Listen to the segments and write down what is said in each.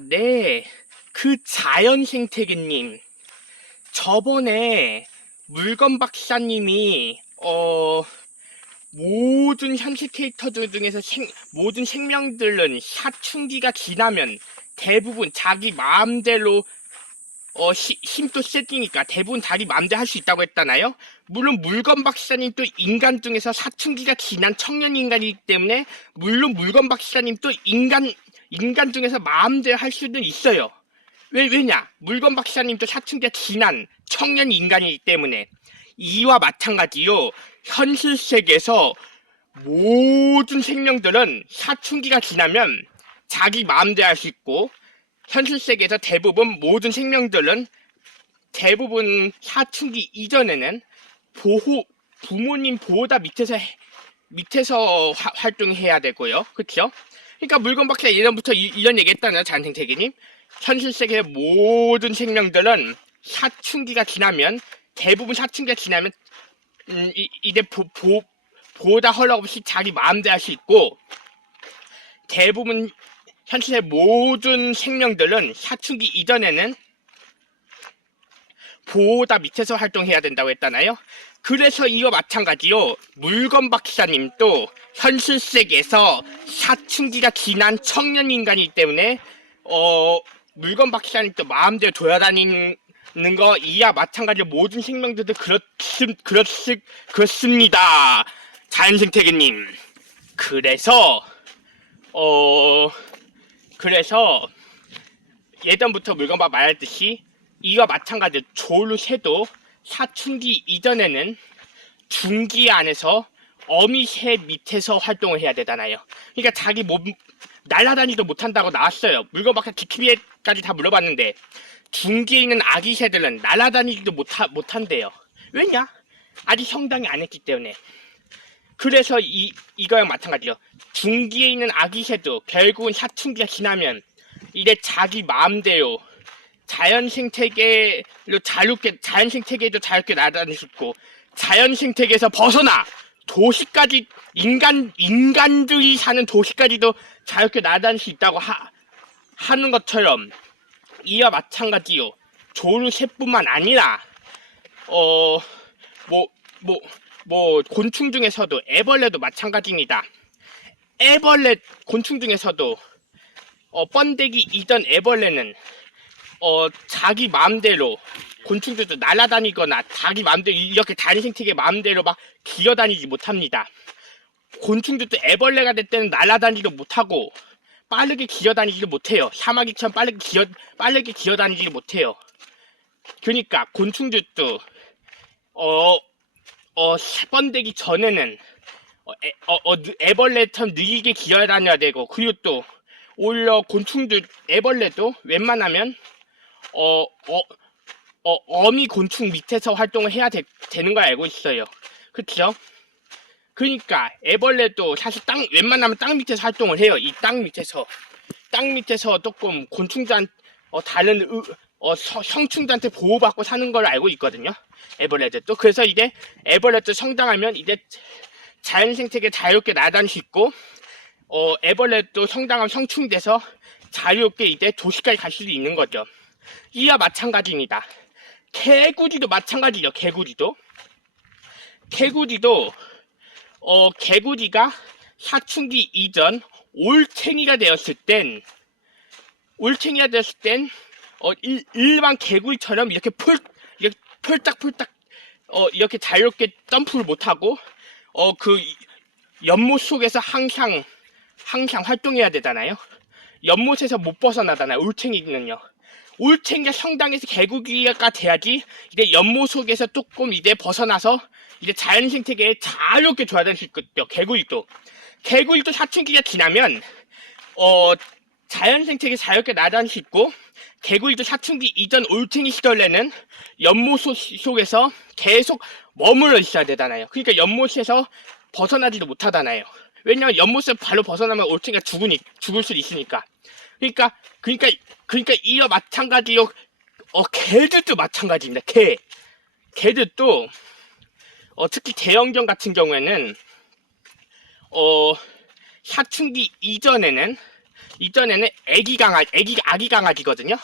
네. 그 자연 생태계님. 저번에 물건 박사님이, 모든 현실 캐릭터들 중에서 모든 생명들은 사춘기가 지나면 대부분 자기 마음대로 힘도 세지니까 대부분 자기 마음대로 할 수 있다고 했잖아요. 물론 물건 박사님 또 인간 중에서 사춘기가 지난 청년 인간이기 때문에 물론 물건 박사님 또 인간 중에서 마음대로 할 수는 있어요. 왜냐? 물건 박사님도 사춘기가 지난 청년 인간이기 때문에. 이와 마찬가지요. 현실 세계에서 모든 생명들은 사춘기가 지나면 자기 마음대로 할 수 있고, 현실 세계에서 대부분 모든 생명들은 대부분 사춘기 이전에는 부모님 보호다 밑에서 활동해야 되고요. 그렇죠? 그러니까 물건 박사 예전부터 이런 얘기했잖아요. 잔생태계님. 현실 세계의 모든 생명들은 대부분 사춘기가 지나면 이제 보호다 허락 없이 자기 마음대로 할 수 있고, 대부분 현실의 모든 생명들은 사춘기 이전에는 보호다 밑에서 활동해야 된다고 했잖아요. 그래서 이와 마찬가지로 물건 박사님도 현실 세계에서 사춘기가 지난 청년 인간이기 때문에 물건 박사님도 마음대로 돌아다니는 거 이와 마찬가지로 모든 생명들도 그렇습니다. 자연생태계님. 그래서 예전부터 물건박 말했듯이 이와 마찬가지로 조루새도 사춘기 이전에는 중기 안에서 어미새 밑에서 활동을 해야 되잖아요. 그러니까 자기 몸 날아다니도 못한다고 나왔어요. 물건박사 GTV까지 다 물어봤는데 중기에 있는 아기 새들은 날아다니지도 못한대요. 왜냐? 아직 성장이 안 했기 때문에. 그래서 이거랑 마찬가지죠. 중기에 있는 아기 새도 결국은 사춘기가 지나면 이제 자기 마음대로 자연 생태계도 자유롭게 날아다닐 수 있고, 자연 생태계에서 벗어나 도시까지 인간들이 사는 도시까지도 자유롭게 날아다닐 수 있다고 하는 것처럼 이와 마찬가지요. 조루새뿐만 아니라 곤충 중에서도 애벌레도 마찬가지입니다. 곤충 중에서도 번데기 이전 애벌레는 자기 마음대로 곤충들도 날아다니거나 자기 마음대로 이렇게 다른 생태계 마음대로 막 기어다니지 못합니다. 곤충들도 애벌레가 될 때는 날아다니지도 못하고 빠르게 기어다니지도 못해요. 사마귀처럼 빠르게 기어다니지도 못해요. 그러니까 곤충들도 번데기 전에는 애벌레처럼 느리게 기어다녀야 되고, 그리고 또 오히려 곤충들 애벌레도 웬만하면 어미 곤충 밑에서 활동을 해야 되는 걸 알고 있어요. 그쵸? 그러니까 애벌레도 사실 웬만하면 땅 밑에서 활동을 해요. 이 땅 밑에서 조금 곤충들한테 다른 성충들한테 보호받고 사는 걸 알고 있거든요. 애벌레들도. 그래서 이제 애벌레도 성장하면 이제 자연 생태계 자유롭게 날아다닐 수 있고, 애벌레도 성장하면 성충돼서 자유롭게 이제 도시까지 갈 수도 있는 거죠. 이와 마찬가지입니다. 개구리도 마찬가지죠. 개구리가 사춘기 이전 올챙이가 되었을 땐 일반 개구리처럼 이렇게 폴딱폴딱 이렇게 자유롭게 점프를 못하고 그 연못 속에서 항상 활동해야 되잖아요. 연못에서 못 벗어나잖아요. 올챙이는요. 올챙이가 성장해서 개구리가 돼야지 이제 연못 속에서 조금 이제 벗어나서 이제 자연 생태계에 자유롭게 돌아다닐 수 있거든요. 개구리도 사춘기가 지나면 자연 생태계에 자유롭게 날아다닐 수 있고, 개구리도 사춘기 이전 올챙이 시절에는 연못 속에서 계속 머물러 있어야 되잖아요. 그러니까 연못에서 벗어나지도 못하잖아요. 왜냐면 연못에서 바로 벗어나면 올챙이가 죽을 수 있으니까. 그러니까 이와 마찬가지로 개들도 마찬가지입니다. 개들도 특히 대형견 같은 경우에는 사춘기 이전에는 이전에는 아기 강아지거든요.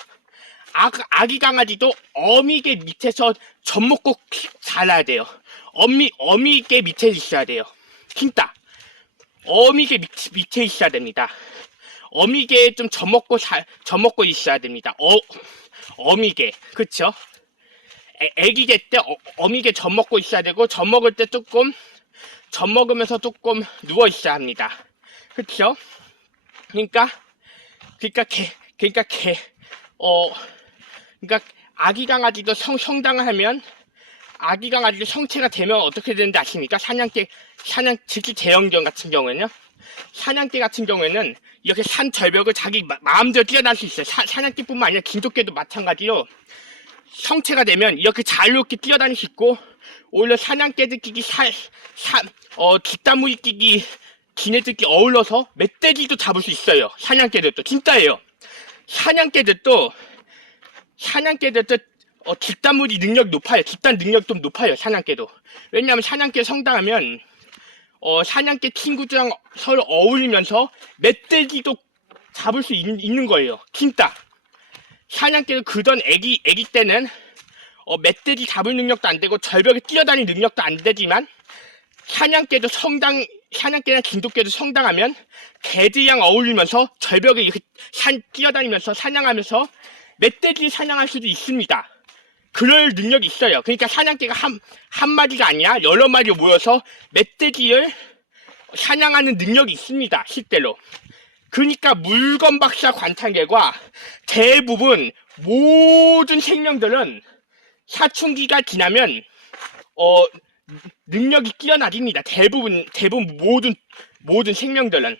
아기 강아지도 어미개 밑에서 젖 먹고 자라야 돼요. 어미개 밑에 있어야 돼요. 진짜. 어미개 밑에 있어야 됩니다. 어미개 좀 젖 먹고 있어야 됩니다. 어미개. 그쵸? 애기개 때 어미개 젖 먹고 있어야 되고, 젖 먹을 때 젖 먹으면서 조금 누워 있어야 합니다. 그쵸? 그러니까 아기 강아지도 성장하면, 아기 강아지도 성체가 되면 어떻게 되는지 아십니까? 특히 대형견 같은 경우에는요. 사냥개 같은 경우에는 이렇게 산 절벽을 자기 마음대로 뛰어날 수 있어요. 사냥개뿐만 아니라 긴조개도 마찬가지로 성체가 되면 이렇게 자유롭게 뛰어다닐 수 있고, 오히려 사냥개들끼리 뒷다무리끼리 지네들끼리 어울러서 멧돼지도 잡을 수 있어요. 사냥개들도 진짜예요. 사냥개들도 뒷다무리 능력이 높아요. 뒷단 능력이 좀 높아요. 사냥개도. 왜냐하면 사냥개 성장하면 사냥개 친구들이랑 서로 어울리면서 멧돼지도 잡을 수 있는 거예요. 진짜. 사냥개를 그던 애기 때는 멧돼지 잡을 능력도 안 되고 절벽에 뛰어다닐 능력도 안 되지만, 사냥개나 긴조개도 성장하면 개들이랑 어울리면서 절벽에 이렇게 뛰어다니면서 사냥하면서 멧돼지 사냥할 수도 있습니다. 그럴 능력이 있어요. 그러니까 사냥개가 한 마리가 아니라 여러 마리 모여서 멧돼지를 사냥하는 능력이 있습니다. 실제로. 그러니까 물건박사 관찰계과 대부분 모든 생명들은 사춘기가 지나면 능력이 뛰어나집니다. 대부분 모든 생명들은.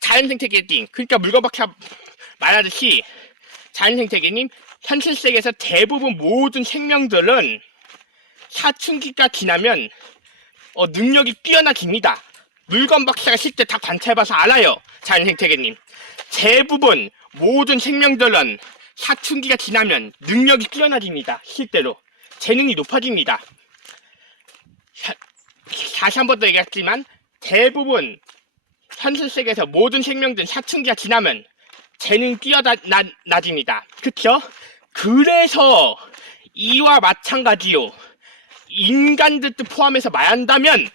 자연생태계님, 그러니까 물건박사 말하듯이 자연생태계님, 현실 세계에서 대부분 모든 생명들은 사춘기가 지나면 능력이 뛰어나집니다. 물건박사가 실제 다 관찰해봐서 알아요. 자연생태계님, 대부분 모든 생명들은 사춘기가 지나면 능력이 뛰어나집니다. 실제로 재능이 높아집니다. 다시 한 번 더 얘기했지만 대부분 현실 세계에서 모든 생명들은 사춘기가 지나면 재능이 뛰어나집니다. 그쵸? 그래서 이와 마찬가지요. 인간들도 포함해서 말한다면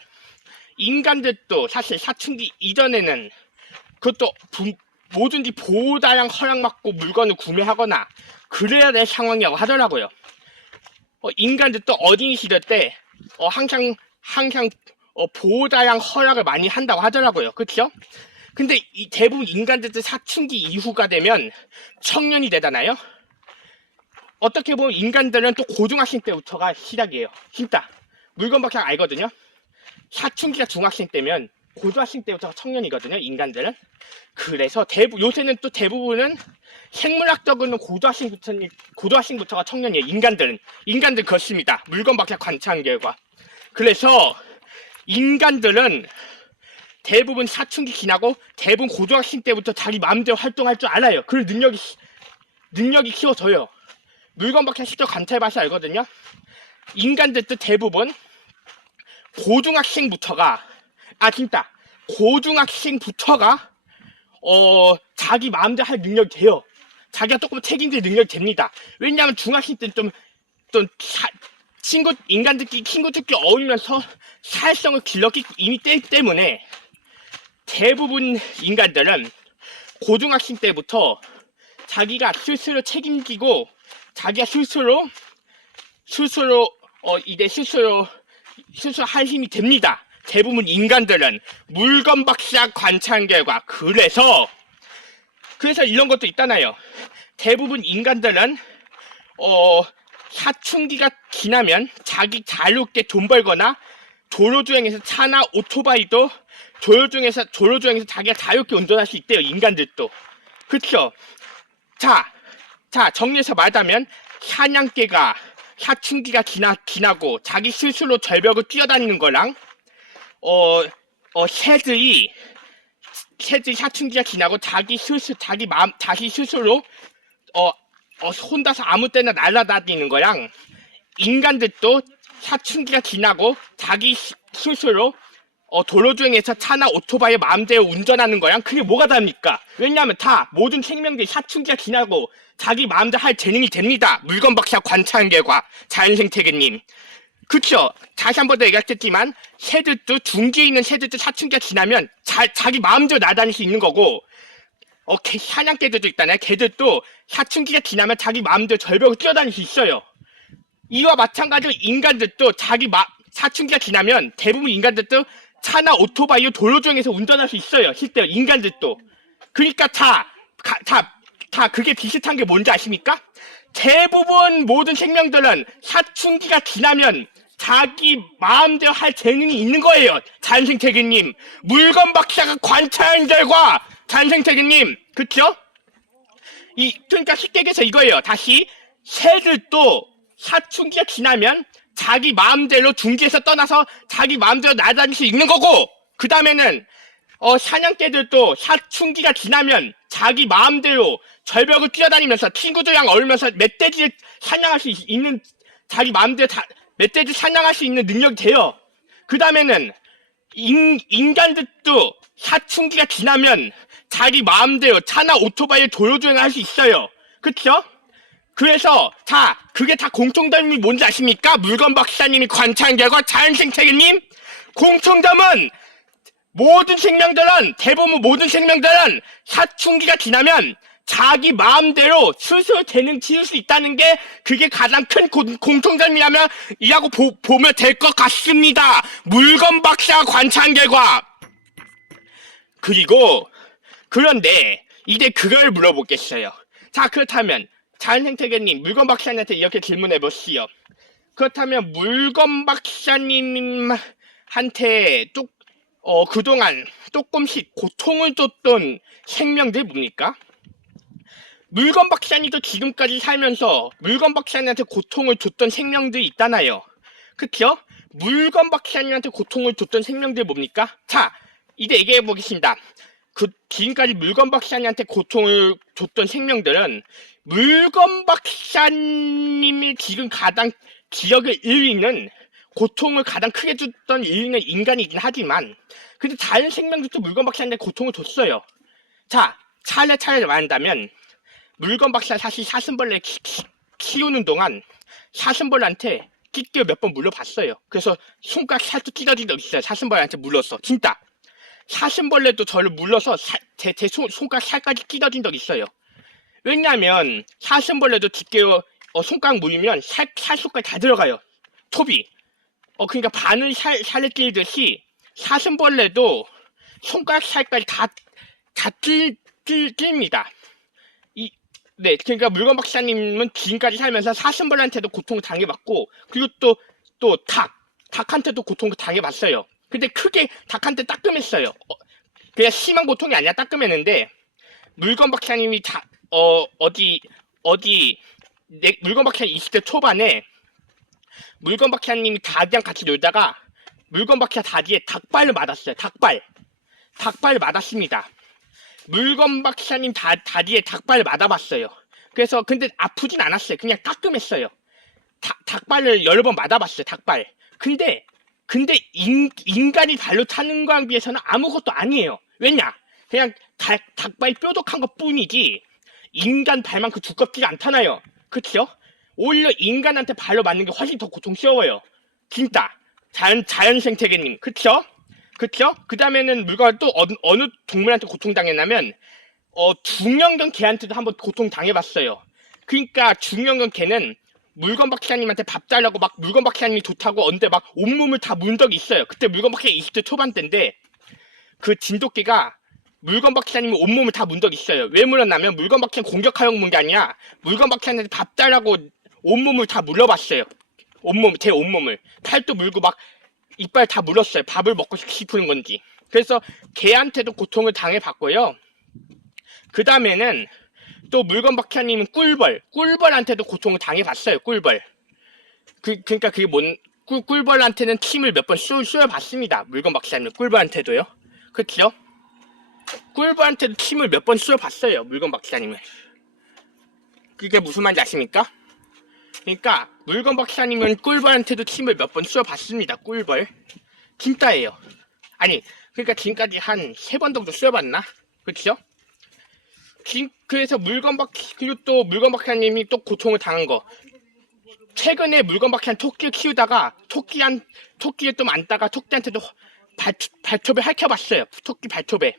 인간들도 사실 사춘기 이전에는 그것도 뭐든지 보호자랑 허락받고 물건을 구매하거나 그래야 될 상황이라고 하더라고요. 인간들도 어린이 시절 때 항상 보호자랑 허락을 많이 한다고 하더라고요. 그렇죠? 근데 대부분 인간들도 사춘기 이후가 되면 청년이 되잖아요. 어떻게 보면 인간들은 또 고등학생 때부터가 시작이에요. 진짜 물건박사 알거든요. 사춘기가 중학생 때면 고등학생 때부터가 청년이거든요. 인간들은. 그래서 요새는 또 대부분은 생물학적으로는 고등학생부터가 청년이에요. 인간들 그렇습니다. 물건박사 관찰한 결과. 그래서 인간들은 대부분 사춘기 지나고 대부분 고등학생 때부터 자기 마음대로 활동할 줄 알아요. 그 능력이 키워져요. 물건박사 실제 관찰해봐서 알거든요. 인간들도 대부분 고등학생부터가 자기 마음대로 할 능력이 돼요. 자기가 조금 책임질 능력이 됩니다. 왜냐하면 중학생 때는 인간들끼리 친구들끼리 어울리면서 사회성을 길렀기 이미 때문에 대부분 인간들은 고등학생 때부터 자기가 스스로 책임지고 자기가 스스로 할 힘이 됩니다. 대부분 인간들은 물건박사 관찰 결과. 그래서 이런 것도 있잖아요. 대부분 인간들은 사춘기가 지나면 자기 자유롭게 돈 벌거나 도로주행에서 차나 오토바이도 도로주행에서 자기가 자유롭게 운전할 수 있대요. 인간들도. 그쵸? 자 정리해서 말하자면 사냥개가 사춘기가 지나고 자기 스스로 절벽을 뛰어다니는 거랑 새들이 사춘기가 지나고 자기 스스로 혼자서 아무 때나 날아다니는 거랑, 인간들도 사춘기가 지나고 자기 스스로 도로 중에서 차나 오토바이 마음대로 운전하는 거랑 그게 뭐가 다릅니까? 왜냐하면 다 모든 생명들이 사춘기가 지나고 자기 마음대로 할 재능이 됩니다. 물건 박사 관찰 결과 자연생태계님. 그쵸? 다시 한 번 더 얘기했지만 새들도 둥지에 있는 새들도 사춘기가 지나면 자기 마음대로 날아다닐 수 있는 거고 사냥개들도 있잖아요. 개들도 사춘기가 지나면 자기 마음대로 절벽을 뛰어다닐 수 있어요. 이와 마찬가지로 인간들도 사춘기가 지나면 대부분 인간들도 차나 오토바이로 도로 중에서 운전할 수 있어요. 실제로 인간들도. 그러니까 그게 비슷한 게 뭔지 아십니까? 대부분 모든 생명들은 사춘기가 지나면 자기 마음대로 할 재능이 있는 거예요. 자연생태계님. 물건 박사가 관찰한 결과 자연생태계님. 그쵸? 그러니까 쉽게 얘기해서 이거예요. 다시 새들도 사춘기가 지나면 자기 마음대로 둥지에서 떠나서 자기 마음대로 날아다닐 수 있는 거고, 그 다음에는 사냥개들도 사춘기가 지나면 자기 마음대로 절벽을 뛰어다니면서 친구들이랑 어울리면서 멧돼지를 사냥할 수 있는, 자기 마음대로 멧돼지 사냥할 수 있는 능력이 돼요. 그 다음에는 인간들도 사춘기가 지나면 자기 마음대로 차나 오토바이를 도로주행을 할 수 있어요. 그쵸? 그래서 그게 다 공통점이 뭔지 아십니까? 물건 박사님이 관찰한 결과 자연생태계님, 공통점은 대부분 모든 생명들은 사춘기가 지나면 자기 마음대로 스스로 재능 지을 수 있다는 게 그게 가장 큰 공통점이라고 보면 될 것 같습니다. 물건 박사 관찰한 결과. 그런데 이제 그걸 물어보겠어요. 자, 그렇다면 자연생태계님, 물건 박사님한테 이렇게 질문해 보시오. 그렇다면 물건 박사님한테 그동안 조금씩 고통을 줬던 생명들이 뭡니까? 물건 박사님도 지금까지 살면서 물건 박사님한테 고통을 줬던 생명들이 있잖아요. 그쵸? 물건 박사님한테 고통을 줬던 생명들이 뭡니까? 자, 이제 얘기해 보겠습니다. 지금까지 물건 박사님한테 고통을 줬던 생명들은 물건 박사님이 지금 가장 기억을 잃는, 고통을 가장 크게 줬던 잃는 인간이긴 하지만, 근데 다른 생명들도 물건 박사님한테 고통을 줬어요. 자, 차례차례 말한다면 물건 박사 사실 사슴벌레 키우는 동안 사슴벌레한테 찢겨 몇 번 물려봤어요. 그래서 손가락 살짝 찢어진 적 있어요. 사슴벌레한테 물러서. 진짜. 사슴벌레도 저를 물러서 제 손가락 살까지 찢어진 적 있어요. 왜냐면 사슴벌레도 뒷게요 손가락 물리면 살속까지 다 들어가요. 톱이. 그러니까 바늘 살을 찔듯이 사슴벌레도 손가락 살까지 다 찔립니다. 네, 그러니까 물건 박사님은 지금까지 살면서 사슴벌레한테도 고통을 당해봤고, 그리고 또 닭한테도 고통을 당해봤어요. 근데 크게 닭한테 따끔했어요. 그냥 심한 고통이 아니라 따끔했는데, 물건 박사님이 물건 박사님 20대 초반에 물건 박사님이 닭이랑 같이 놀다가 물건 박사 다리에 닭발을 맞았어요. 닭발을 맞았습니다. 물건 박사님 다리에 닭발을 맞아봤어요. 그래서 근데 아프진 않았어요. 그냥 따끔했어요. 닭발을 여러 번 맞아봤어요. 닭발. 근데 인간이 발로 차는 거랑 비해서는 아무것도 아니에요. 왜냐? 그냥 닭발 뾰족한 것 뿐이지 인간 발만큼 두껍지가 않잖아요. 그쵸? 오히려 인간한테 발로 맞는 게 훨씬 더 고통스러워요. 진짜. 자연생태계님. 그쵸? 그 다음에는 물건 또 어느 동물한테 고통당했냐면 중형견 개한테도 한번 고통당해봤어요. 그러니까 중형견 개는 물건 박사님한테 밥 달라고 막 물건 박사님이 좋다고 언제 막 온몸을 다 문 적이 있어요. 그때 물건 박사님 20대 초반 때인데 그 진돗개가 물건 박사님이 온몸을 다 문 적이 있어요. 왜 물었냐면 물건 박사님 공격하려고 문 게 아니라 물건 박사님한테 밥 달라고 온몸을 다 물어봤어요. 제 온몸을. 팔도 물고 막 이빨 다 물었어요. 밥을 먹고 싶은 건지. 그래서 개한테도 고통을 당해봤고요. 그 다음에는 또 물건 박사님은 꿀벌한테도 고통을 당해봤어요. 꿀벌. 그러니까 그게 꿀벌한테는 침을 몇 번 쏘여봤습니다. 물건 박사님 꿀벌한테도요. 그렇죠? 꿀벌한테도 침을 몇 번 쏘여봤어요. 물건 박사님은. 그게 무슨 말인지 아십니까? 그러니까 물건 박사님은 꿀벌한테도 침을 몇 번 쏘여봤습니다. 꿀벌. 진짜예요. 아니, 그러니까 지금까지 한 3번 정도 쓰여봤나? 그쵸? 그래서 그리고 또 물건박사님이 또 고통을 당한 거. 최근에 물건박사한 토끼를 키우다가 토끼를 좀 안다가 토끼한테도 발톱을 핥혀봤어요. 토끼 발톱에.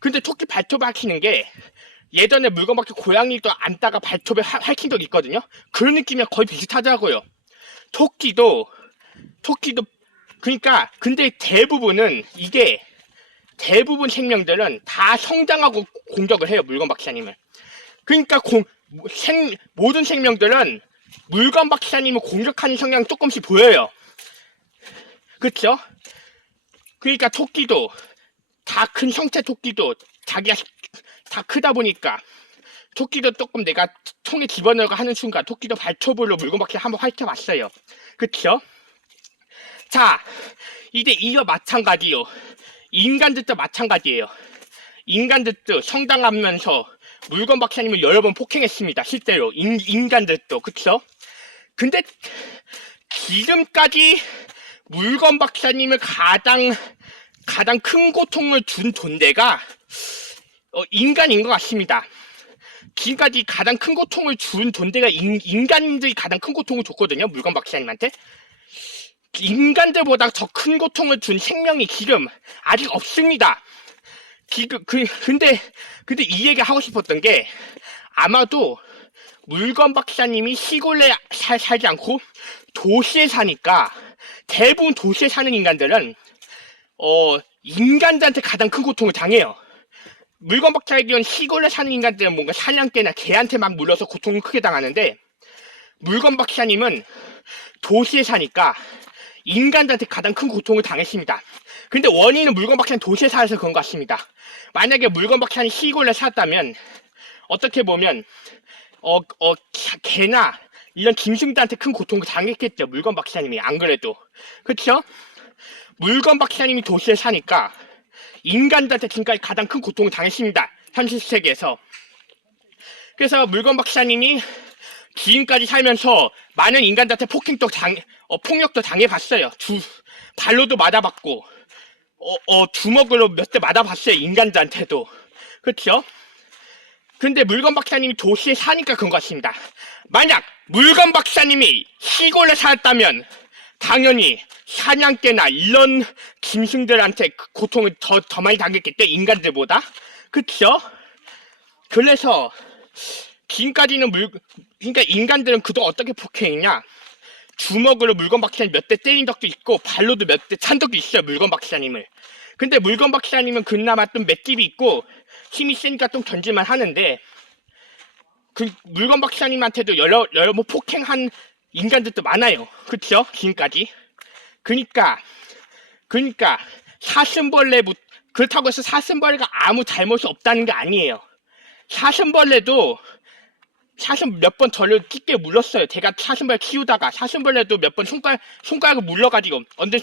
근데 토끼 발톱을 핥히는 게 예전에 물건박사 고양이도 안다가 발톱에 핥힌 적이 있거든요. 그런 느낌이랑 거의 비슷하더라고요. 토끼도 그러니까 근데 대부분 생명들은 다 성장하고 공격을 해요. 물건박사님을. 그러니까 모든 생명들은 물건박사님을 공격하는 성향이 조금씩 보여요. 그렇죠? 그러니까 토끼도 다 큰 성체 토끼도 자기가 다 크다 보니까 토끼도 조금 내가 통에 집어넣어가 하는 순간 토끼도 발톱으로 물건박사 한번 핥아봤어요. 그쵸? 자, 이제 이와 마찬가지요. 인간들도 마찬가지예요. 인간들도 성장하면서 물건박사님을 여러 번 폭행했습니다. 실제로 인간들도. 그쵸? 근데 지금까지 물건박사님을 가장 큰 고통을 준 존재가 인간인 것 같습니다. 지금까지 가장 큰 고통을 준 존재가 인간들이 가장 큰 고통을 줬거든요. 물건박사님한테. 인간들보다 더 큰 고통을 준 생명이 지금 아직 없습니다. 근데 이 얘기 하고 싶었던 게 아마도 물건박사님이 시골에 살지 않고 도시에 사니까 대부분 도시에 사는 인간들은 인간들한테 가장 큰 고통을 당해요. 물건박사에 비한 시골에 사는 인간들은 뭔가 사냥개나 개한테 막 물려서 고통을 크게 당하는데 물건박사님은 도시에 사니까 인간들한테 가장 큰 고통을 당했습니다. 근데 원인은 물건박사는 도시에 살아서 그런 것 같습니다. 만약에 물건박사는 시골에 살았다면 어떻게 보면 개나 이런 짐승들한테 큰 고통을 당했겠죠. 물건박사님이 안 그래도. 그렇죠? 물건박사님이 도시에 사니까 인간들한테 지금까지 가장 큰 고통을 당했습니다. 현실 세계에서. 그래서 물건박사님이 지금까지 살면서 많은 인간들한테 폭력도 당해봤어요. 발로도 맞아봤고, 주먹으로 몇 대 맞아봤어요. 인간들한테도. 그렇죠? 근데 물건박사님이 도시에 사니까 그런 것 같습니다. 만약 물건박사님이 시골에 살았다면 당연히 사냥개나 이런 짐승들한테 고통을 더 많이 당했겠죠. 인간들보다. 그쵸? 그래서 지금까지는 그러니까 인간들은 그동안 어떻게 폭행했냐? 주먹으로 물건박사님 몇 대 때린 적도 있고 발로도 몇 대 찬 적도 있어요. 물건박사님을. 근데 물건박사님은 그나마 좀 맷집이 있고 힘이 세니까 좀 견딜만 하는데 그 물건박사님한테도 여러 번 폭행한 인간들도 많아요. 그쵸? 지금까지. 그러니까 그렇다고 해서 사슴벌레가 아무 잘못이 없다는 게 아니에요. 사슴벌레도 몇 번 저를 깊게 물렀어요. 제가 사슴벌레 키우다가 사슴벌레도 몇 번 손가락을 물러가지고 언제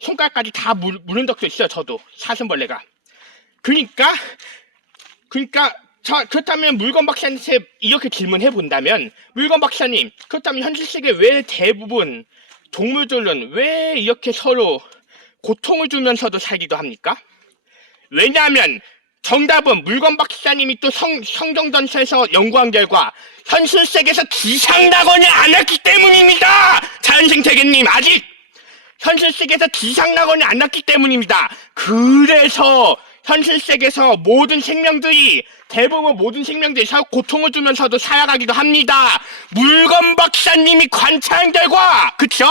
손가락까지 다 물은 적도 있어요. 저도 사슴벌레가. 그러니까 그렇다면 물건박사님한테 이렇게 질문해 본다면 물건박사님, 그렇다면 현실 세계 왜 대부분 동물들은 왜 이렇게 서로 고통을 주면서도 살기도 합니까? 왜냐하면 정답은 물건박사님이 또 성경전서에서 연구한 결과 현실 세계에서 지상낙원이 안 왔기 때문입니다. 자연생태계님, 아직 현실 세계에서 지상낙원이 안 왔기 때문입니다. 그래서 현실 세계에서 대부분 모든 생명들이 서로 고통을 주면서도 살아가기도 합니다. 물건박사님이 관찰한 결과, 그쵸?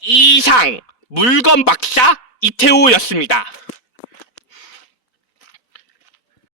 이상 물건박사 이태호였습니다.